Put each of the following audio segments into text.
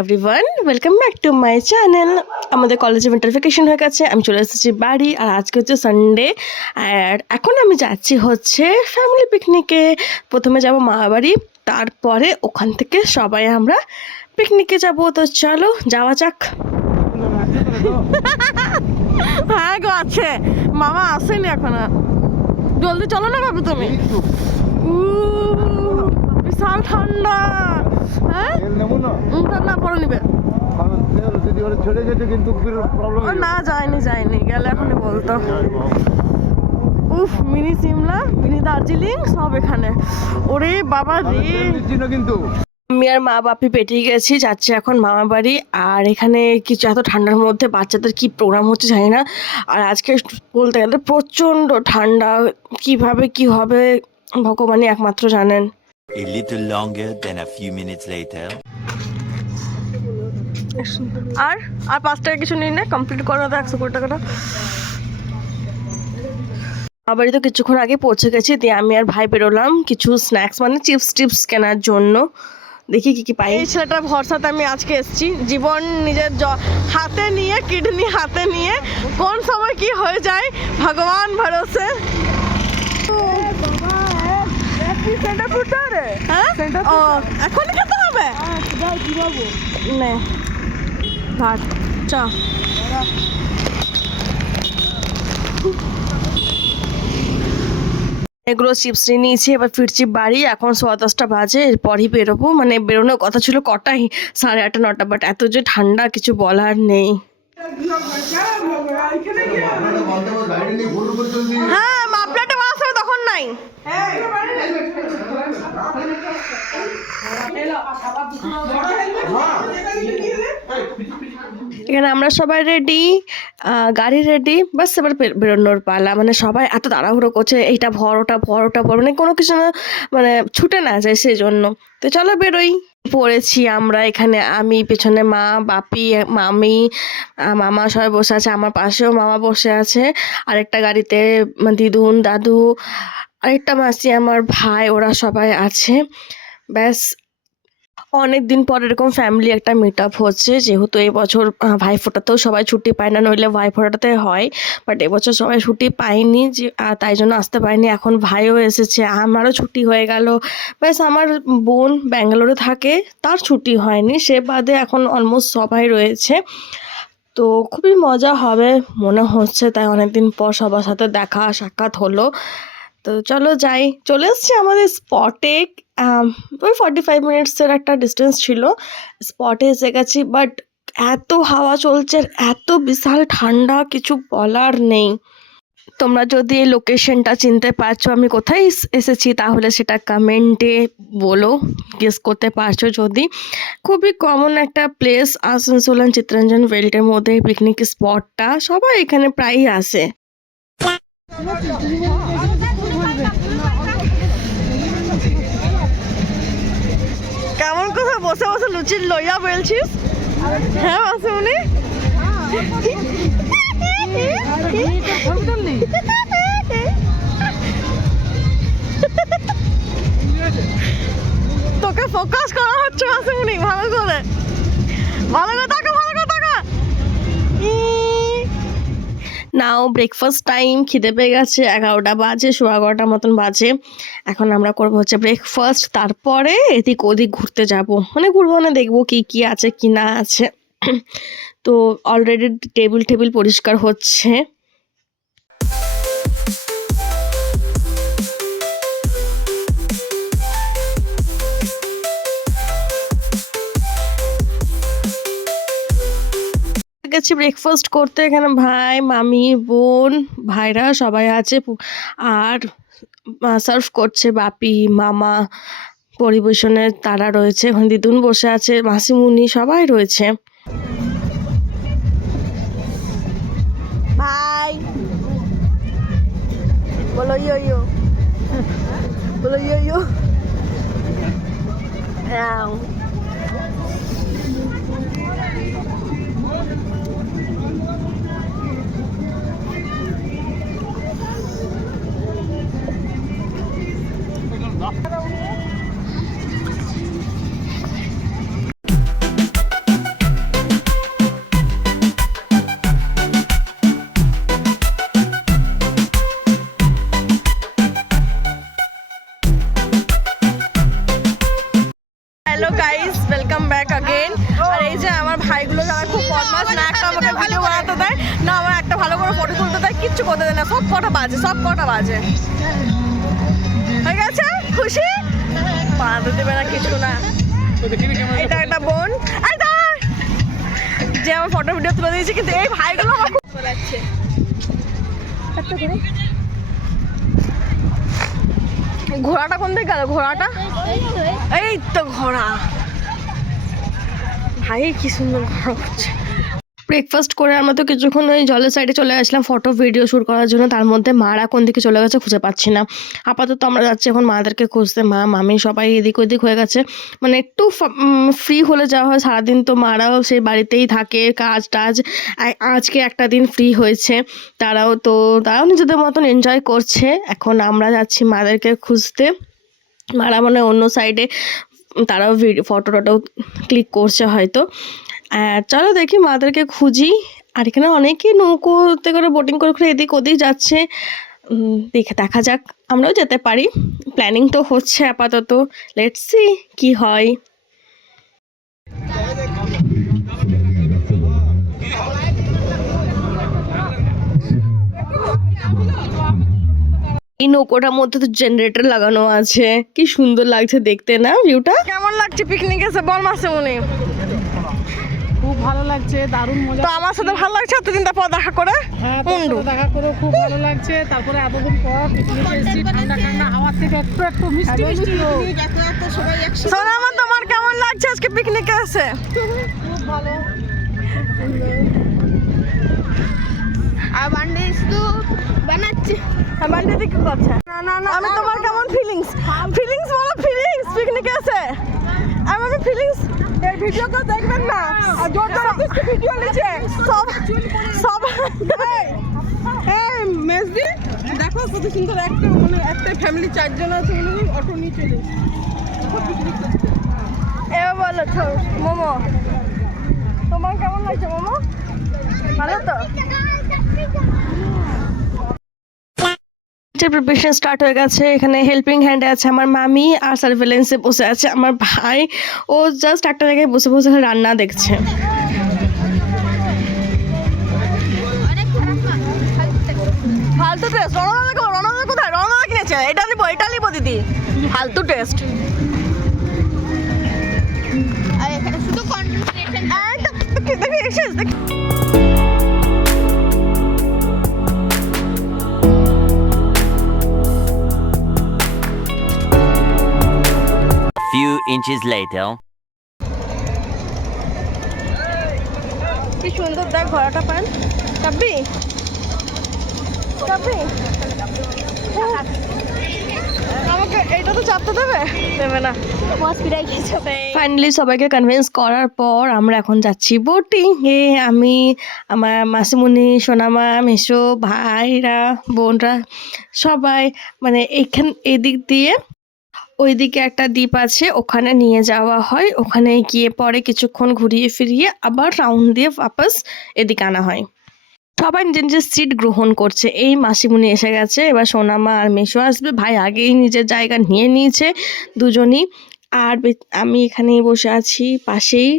Everyone, welcome back to my channel. আমাদের কলেজে ইন্টারভিকেশন হয়ে গেছে, আমি চলে এসেছি বাড়ি। আর আজকে হচ্ছে সানডে, আর এখন আমি যাচ্ছি হচ্ছে ফ্যামিলি পিকনিকে। প্রথমে যাব মা বাড়ি, তারপরে ওখান থেকে সবাই আমরা পিকনিকে যাব। তো চলো যাওয়া যাক। হ্যাঁ গো, আছে, মামা আসেনি এখন। জলদি চলো না বাবু তুমি। বিশাল ঠান্ডা। হ্যাঁ না, পরে নিবে না, যায়নি গেলে এখনই বলতো। উফ, মিনি সিমলা, মিনি দার্জিলিং সব এখানে। ওরে বাবা রে, কিন্তু আমি আর মা বাপি পেটিয়ে গেছি, যাচ্ছে এখন মামা বাড়ি। আর এখানে কিছু এত ঠান্ডার মধ্যে বাচ্চাদের কি প্রোগ্রাম হচ্ছে জানি না। আর আজকে বলতে গেলে প্রচণ্ড ঠান্ডা, কিভাবে কি হবে ভগবানই একমাত্র জানেন। A little longer than a few minutes later. আর 5 টাকা কিছু নিই না, কমপ্লিট করা তো 120 টাকাটা। আমার বাড়ি তো কিছুক্ষণ আগে পৌঁছে গেছি, দিয়ে আমি আর ভাই বেরোলাম কিছু স্ন্যাক্স মানে চিপস কেনার জন্য। দেখি কি পাই। এই ছেলেটার ভরসাতে আমি আজকে এসেছি। জীবন নিজের হাতে নিয়ে, কিডনি হাতে নিয়ে কোন সময় কি হয়ে যায় ভগবান ভরসে। এখনই খেতে হবে নে ভাত চা। এগুলো চিপস নিয়ে নিয়েছি, এবার ফিরছি বাড়ি। এখন 10:15 বাজে, এরপরই বেরোবো। মানে বেরোনোর কথা ছিল কটাই, 8:30 9টা, বাট এত যে ঠান্ডা কিছু বলার নেই। হ্যাঁ, মাপলাটা মাছ হবে তখন নাই। এখানে আমরা সবাই রেডি, গাড়ি রেডি, বাস এবার বেরোনোর পালা। মানে সবাই এত তাড়াহুড়ো করছে, এইটা ভর ওটা ভর ওটা ভর, মানে কোনো কিছু না, মানে ছুটে না যায় সেই জন্য। তো চলো বেরোই। পড়েছি আমরা এখানে, আমি পেছনে, মা বাপি মামি মামা সবাই বসে আছে, আমার পাশেও মামা বসে আছে। আরেকটা গাড়িতে দিদুন দাদু, আরেকটা মাসি, আমার ভাই, ওরা সবাই আছে। ব্যাস অনেকদিন পর এরকম ফ্যামিলি একটা মিট আপ হচ্ছে। যেহেতু এবছর ভাইফোঁটাতেও সবাই ছুটি পায় না, নইলে ভাইফোঁটাতে হয়, বাট এবছর সবাই ছুটি পায়নি, যে তাই জন্য আসতে পারেনি। এখন ভাইও এসেছে, আমারও ছুটি হয়ে গেল। ব্যাস আমার বোন ব্যাঙ্গালোরে থাকে, তার ছুটি হয়নি, সে বাদে এখন অলমোস্ট সবাই রয়েছে। তো খুবই মজা হবে মনে হচ্ছে, তাই অনেকদিন পর সবার সাথে দেখা সাক্ষাৎ হলো। তো চলো যাই। চলে এসছি আমাদের স্পটে। ওই 45 মিনিটসের একটা ডিস্টেন্স ছিল, স্পটে এসে গেছি। বাট এত হাওয়া চলছে, এত বিশাল ঠান্ডা, কিছু বলার নেই। তোমরা যদি এই লোকেশনটা চিনতে পারছো আমি কোথায় এসেছি, তাহলে সেটা কমেন্টে বলো, গেস করতে পারছো যদি। খুবই কমন একটা প্লেস, আসানসোল চিত্তরঞ্জন বেল্টের মধ্যে পিকনিক স্পটটা, সবাই এখানে প্রায়ই আসে। কেমন কথা বসে বসে লুচির লইয়া বলছিস? হ্যাঁ মাসুমনি, তোকে ফোকাস করা হচ্ছে মাসুমনি, ভালো করে তাকা, নাও ব্রেকফাস্ট টাইম। খিদে পেয়ে গেছে, 11টা বাজে, 11:15 মতন বাজে। এখন আমরা করবো হচ্ছে ব্রেকফাস্ট, তারপরে এদিক ওদিক ঘুরতে যাব। মানে ঘুরবো না, দেখবো কি আছে কি না আছে। তো অলরেডি টেবিল পরিষ্কার হচ্ছে। গেছি ব্রেকফাস্ট করতে, এখানে ভাই মামি বোন ভাইরা সবাই আছে। আর সার্ভ করছে বাপি মামা, পরিবেশনে তারা রয়েছে। ওখানে দিদুন বসে আছে, মাসিমুনি সবাই রয়েছে। ভাই বলো ইয়ো, বলো ইয়ো। কিচ্ছু করতে দেয় না, সব কটা বাজে হয়ে গেছে। খুশি? বাঁধতে দেবে না, কিছু না। এটা একটা বোন যে আমার ফটো ভিডিও তুলে দিয়েছে, কিন্তু এই ভাইগুলো আমার খুব ভালো লাগছে। ঘোড়াটা কোন দিকে গেল? ঘোড়াটা এই তো ঘোড়া। ভাই কি সুন্দর ঘোড়া হচ্ছে। ব্রেকফাস্ট করে আমরা তো কিছুক্ষণ ওই জলের সাইডে চলে আসলাম ফটো ভিডিও শ্যুট করার জন্য। তার মধ্যে মারা কোন দিকে চলে গেছে খুঁজে পাচ্ছি না। আপাতত আমরা যাচ্ছি এখন মাদেরকে খুঁজতে। মা মামি সবাই এদিক ওদিক হয়ে গেছে। মানে একটু ফ্রি হলে যাওয়া হয়, সারাদিন তো মারাও সেই বাড়িতেই থাকে, কাজ টাজ। আজকে একটা দিন ফ্রি হয়েছে, তারাও নিজেদের মতন এনজয় করছে। এখন আমরা যাচ্ছি মাদেরকে খুঁজতে। মারা মানে অন্য সাইডে, তারাও ফটো টটো ক্লিক করছে হয়তো। চলো দেখি মাদেরকে খুঁজি। আর এখানে অনেকেই নৌকোতে করে বোটিং করে এদিক ওদিক যাচ্ছে। দেখা যাক, আমরাও যেতে পারি। প্ল্যানিং তো হচ্ছে আপাতত, লেটস সি কি হয়। এই নৌকোটার মধ্যে তো জেনারেটর লাগানো আছে, কি সুন্দর লাগছে দেখতে না ভিউটা। কেমন লাগছে পিকনিক এসে বল মাসিমণি? খুব ভালো লাগছে, দারুণ মজা। তো আমার সাথে ভালো লাগছে এতদিন পর দেখা করে। হ্যাঁ, তোর সাথে দেখা করে খুব ভালো লাগছে। তারপরে এতদিন পর পিকনিকে এসেছি, ঠান্ডা ঠান্ডা হাওয়ার থেকে একটু মিষ্টি মিষ্টি। সোনামা, তোমার কেমন লাগছে আজকে পিকনিকে এসে? খুব ভালো। আর বান্ডে শুধু বানাচ্ছে। বান্ডে দিকে করছে। আমি তোমার কেমন ফিলিংস বলো, ফিলিংস পিকনিকে এসে। আমি ফিলিংস এই ভিডিও তো দেখবেন না, আর জোর জোর কিছু ভিডিও নিচে সব এই মেজদি দেখো কত সুন্দর একটা ফ্যামিলি 4 জন আছে, অটো নিয়ে চলে এসেছে। এবার বলো মোমো, তোমার কেমন লাগছে মোমো? ভালো তো? প্রিপারেশন স্টার্ট হয়ে গেছে। এখানে হেল্পিং হ্যান্ডে আছে আমার মামি, আর সার্ভেলেন্সে বসে আছে আমার ভাই। ও জাস্ট একটা জায়গায় বসে বসে রান্না দেখছে। ফালতু টেস্ট। রণদা কোথায়? রণদা কিনেছে। এটা নিব দিদি। ফালতু টেস্ট। আর এখানে শুধু কনসেন্ট্রেশন। দেখি Few inches later. কি সুন্দর দেখ ঘোড়াটা পান। কাব্বি আমাকে এইটা তো চাপতে দেবে না। ফাইনালি সবাইকে কনভিন্স করার পর আমরা এখন যাচ্ছি বোটিং এ। আমি, আমার মাসিমণি, সোনামা, মেসো, ভাইরা, বোনরা সবাই, মানে এদিক দিয়ে ওইদিকে একটা দ্বীপ আছে, ওখানে নিয়ে যাওয়া হয়। ওখানে গিয়ে পরে কিছুক্ষণ ঘুরিয়ে ফিরিয়ে আবার রাউন্ড দিয়ে বাপাস এদিকে আনা হয়। সবাই নিজের নিজের সিট গ্রহণ করছে। এই মাসিমণি এসে গেছে, এবার সোনামা আর মেসো আসবে। ভাই আগেই নিজের জায়গা নিয়ে নিয়েছে দুজনই। আর আমি এখানেই বসে আছি পাশেই।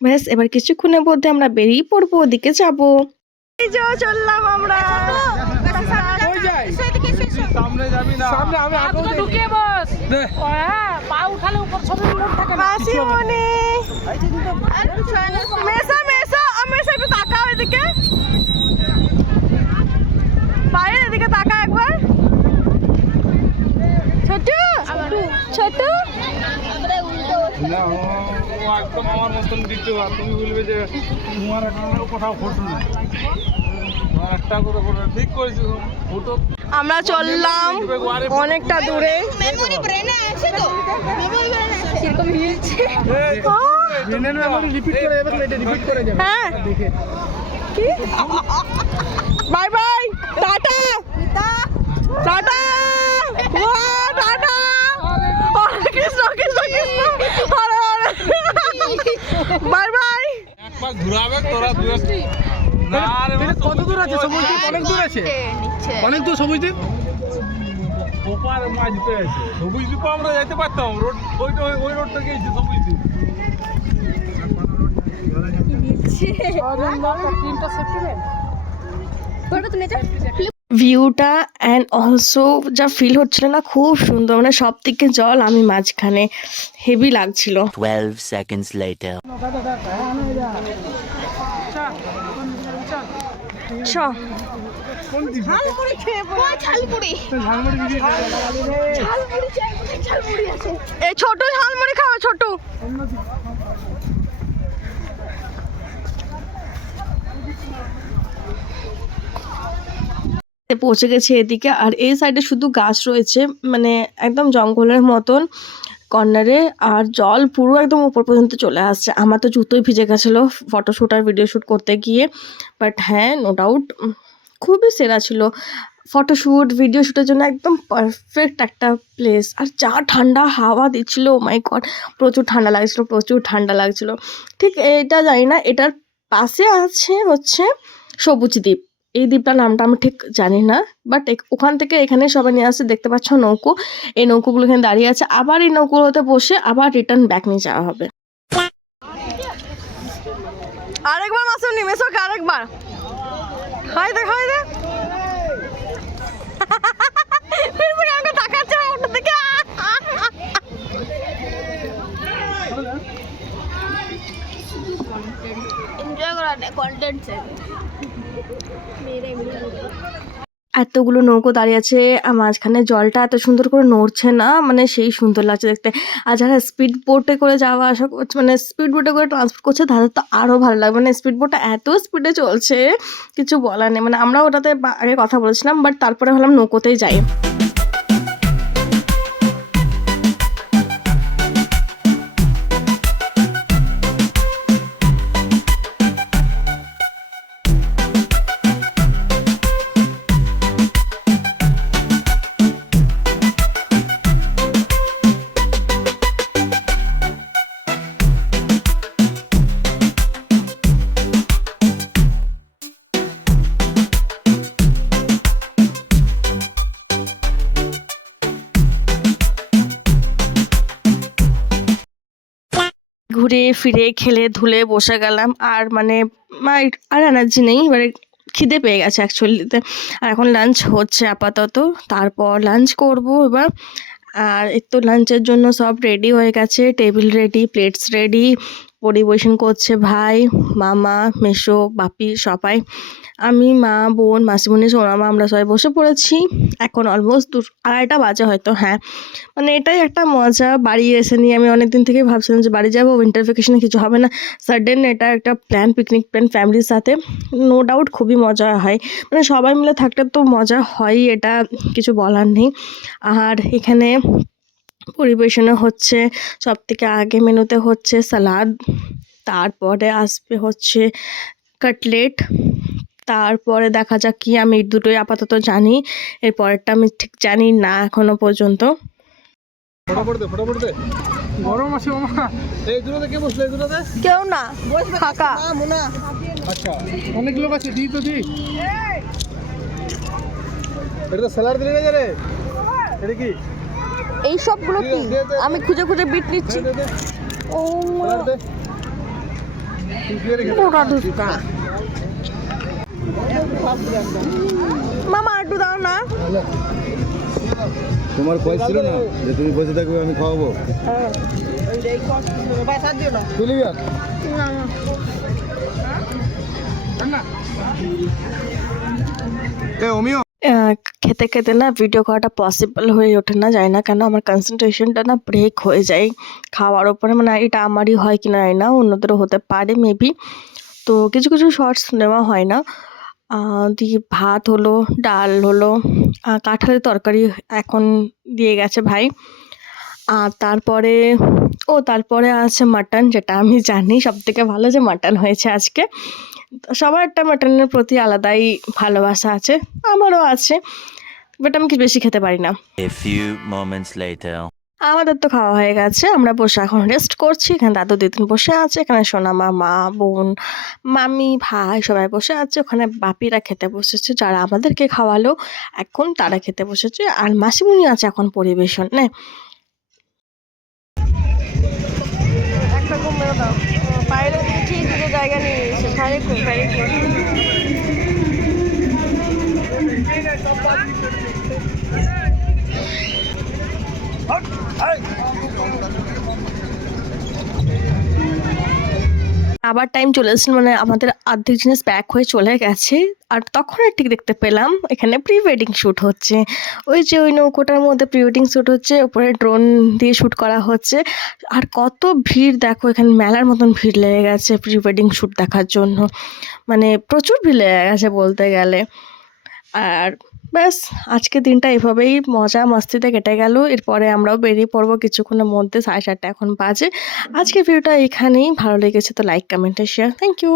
ব্যাস এবার কিছুক্ষণের মধ্যে আমরা বেরিয়ে পড়বো, ওদিকে যাবো। এই যে চললাম আমরা। সামনে যাবি না, সামনে আমি আগে ঢুকে বস। হ্যাঁ, পা উঠালে উপর ছবি উঠে থাকে না। মাসিমণি, মেসো একটু তাকাও এদিকে। বাইরে এদিকে তাকা একবার। ছোট না, ও একদম আমার মতন দিতে। আর তুমি বলবে যে তোমার একটা কোথাও ফটো না, তোমার একটা করে ফটো ঠিক করেছো ফটো। আমরা চললাম অনেকটা দূরে। মেমোরি ব্রেনে আছে তো, মেমোরি ব্রেনে আছে এরকম হিলছে। ব্রেনের মেমোরি রিপিট করে এবার এটা রিপিট করে যাবে। হ্যাঁ, কি bye bye, tata tata tata. Krishna bye bye. একবার ঘুরাবে তোরা দুই। না রে, কত দূর আছে সবুজ দ্বীপ? অনেক দূর আছে, অনেক দূর সবুজ দ্বীপ। ওপার মাঝতে আছে সবুজ দ্বীপ। আমরা যাইতে পারতাম, রোড ওই রোডটা গিয়েছে সবুজ দ্বীপ। ফটো তুলে ভিউটা অ্যান্ড অলসো যা ফিল হচ্ছিল না, খুব সুন্দর, মানে সব দিকে জল, আমি মাঝখানে, হেভি লাগছিল। 12 seconds later. চ ঝালমুড়ি খেয়ে বল ঝালমুড়ি ঝালমুড়ি চাই কোথায় ঝালমুড়ি আছে এই ছোট ঝালমুড়ি খাওয়া, ছোট। পৌঁছে গেছে এদিকে, আর এই সাইডে শুধু গাছ রয়েছে, মানে একদম জঙ্গলের মতন কর্নারে, আর জল পুরো একদম উপর পর্যন্ত চলে আসছে। আমার তো জুতোই ভিজে গেছিলো ফটোশ্যুট আর ভিডিও শ্যুট করতে গিয়ে, বাট হ্যাঁ, নো ডাউট খুবই সেরা ছিল ফটোশ্যুট ভিডিও শ্যুটের জন্য, একদম পারফেক্ট একটা প্লেস। আর যা ঠান্ডা হাওয়া দিচ্ছিল, মাই গড, প্রচুর ঠান্ডা লাগছিল, প্রচুর ঠান্ডা লাগছিল। ঠিক এটা জানি না, এটার পাশে আছে হচ্ছে সবুজ দ্বীপ। এই দ্বীপটার নামটা আমি ঠিক জানি না, বাট ওখান থেকে এখানে সবাই নিয়ে আসছে। দেখতে পাচ্ছ নৌকো, এই নৌকোগুলো এখানে দাঁড়িয়ে আছে, আবার এই নৌকোগুলোতে বসে আবার রিটার্ন ব্যাক নিয়ে যাওয়া হবে। আরেকবার মাসুম নিমেষকে আরেকবার হাই দে হাই দে ফির আমাকে তাকাচ্ছে ওটা থেকে। এনজয় করা কন্টেন্ট চাই এতগুলো নৌকো দাঁড়িয়ে আছে, আর মাঝখানে জলটা এত সুন্দর করে নড়ছে না, মানে সেই সুন্দর লাগছে দেখতে। আর যারা স্পিড বোটে করে যাওয়া আসা করছে, মানে স্পিড বোটে করে ট্রান্সপোর্ট করছে, তাদের তো আরও ভালো লাগবে। মানে স্পিড বোটটা এত স্পিডে চলছে, কিছু বলার নেই। মানে আমরা ওটাতে আগে কথা বলেছিলাম, বাট তারপরে হলাম নৌকোতেই যাই। ঘুরে ফিরে খেলে ধুলে বসে গেলাম, আর মানে আর এনার্জি নেই, এবারে খিদে পেয়ে গেছে অ্যাকচুয়ালিতে। আর এখন লাঞ্চ হচ্ছে আপাতত, তারপর লাঞ্চ করব এবার। আর এই তো লাঞ্চের জন্য সব রেডি হয়ে গেছে, টেবিল রেডি, প্লেটস রেডি, পরিবেশন করছে ভাই, মামা, মেসো, বাপি সবাই। আমি, মা, বোন, মাসিমণি, সোনামা, আমরা সবাই বসে পড়েছি। এখন অলমোস্ট 2-2:30 বাজে হয়তো। হ্যাঁ, মানে এটাই একটা মজা। বাড়ি এসে নিয়ে আমি অনেক দিন থেকেই ভাবছিলাম যে বাড়ি যাবো, উইন্টার ভ্যাকেশনে কিছু হবে না, সাডেন এটা একটা প্ল্যান, পিকনিক প্ল্যান ফ্যামিলির সাথে, নো ডাউট খুবই মজা হয়। মানে সবাই মিলে থাকলে তো মজা হয়ই, এটা কিছু বলার নেই। আর এখানে পরিবেশনে হচ্ছে সবথেকে আগে মেনুতে হচ্ছে সালাদ, তারপরে আসবে হচ্ছে কাটলেট, তারপরে দেখা যাক কি, আমি এই দুটোই আপাতত জানি, এর পরেরটা আমি ঠিক জানি না এখনো পর্যন্ত। ফটাফট দে গরম আছে মামা। এই দুটোতে কে বসলো? এই দুটোতে কেউ না, ফাঁকা। আচ্ছা, অনেক লোক আছে, দি তো দি। এটা তো স্যালাড দিলে না রে, এটা কি এই সবগুলো কি? আমি খুঁজে খুঁজে বিট নিচ্ছি। ও মোটা ধুসকা, মামা একটু দাও না। তোমার পয়সা ছিল না যে তুমি বসে থাকবে আমি খাওয়াবো? তুলি অমিও খেতে খেতে না ভিডিও করাটা পসিবল হয়ে ওঠে না, জানি না কেন, আমার কনসেন্ট্রেশনটা না ব্রেক হয়ে যায় খাওয়ার ওপরে। মানে এটা আমারই হয় কিনা জানি না, অন্যদেরও হতে পারে মেবি। তো কিছু কিছু শর্টস নেওয়া হয় না। দিয়ে ভাত হলো, ডাল হলো, কাঁঠালের তরকারি এখন দিয়ে গেছে ভাই। আর তারপরে আছে মাটন, যেটা আমি জানি সবথেকে ভালো যে মাটন হয়েছে আজকে। সবার একটা মাটনের প্রতি আলাদাই ভালোবাসা আছে, আমারও আছে, বাট আমি কি বেশি খেতে পারি না। A few moments later. আমাদের তো খাওয়া হয়ে গেছে, আমরা বসে এখন রেস্ট করছি। এখানে দাদু দিদিন বসে আছে, এখানে সোনামা, মা, বোন, মামি, ভাই সবাই বসে আছে। ওখানে বাপিরা খেতে বসেছে, যারা আমাদেরকে খাওয়ালো এখন তারা খেতে বসেছে। আর মাসিমণি আছে এখন পরিবেশনে। একটা কমে দাও, বাইরে ঠিক দুটো জায়গা নিয়ে এসে, ভেরি গুড ভেরি গুড। আবার টাইম চলে এসেছিল, মানে আমাদের অর্ধেক জিনিস প্যাক হয়ে চলে গেছে। আর তখন ঠিক দেখতে পেলাম এখানে প্রি ওয়েডিং শ্যুট হচ্ছে। ওই যে ওই নৌকোটার মধ্যে প্রি ওয়েডিং শ্যুট হচ্ছে, ওপরে ড্রোন দিয়ে শ্যুট করা হচ্ছে। আর কত ভিড় দেখো, এখানে মেলার মতন ভিড় লেগে গেছে প্রি ওয়েডিং শ্যুট দেখার জন্য, মানে প্রচুর ভিড় লেগে গেছে বলতে গেলে। আর ব্যাস আজকে দিনটা এভাবেই মজা মস্তিতে কেটে গেল। এরপরে আমরাও বেরিয়ে পড়বো কিছুক্ষণের মধ্যে, 4:30 এখন বাজে। আজকের ভিডিওটা এখানেই, ভালো লেগেছে তো like comment share, thank you.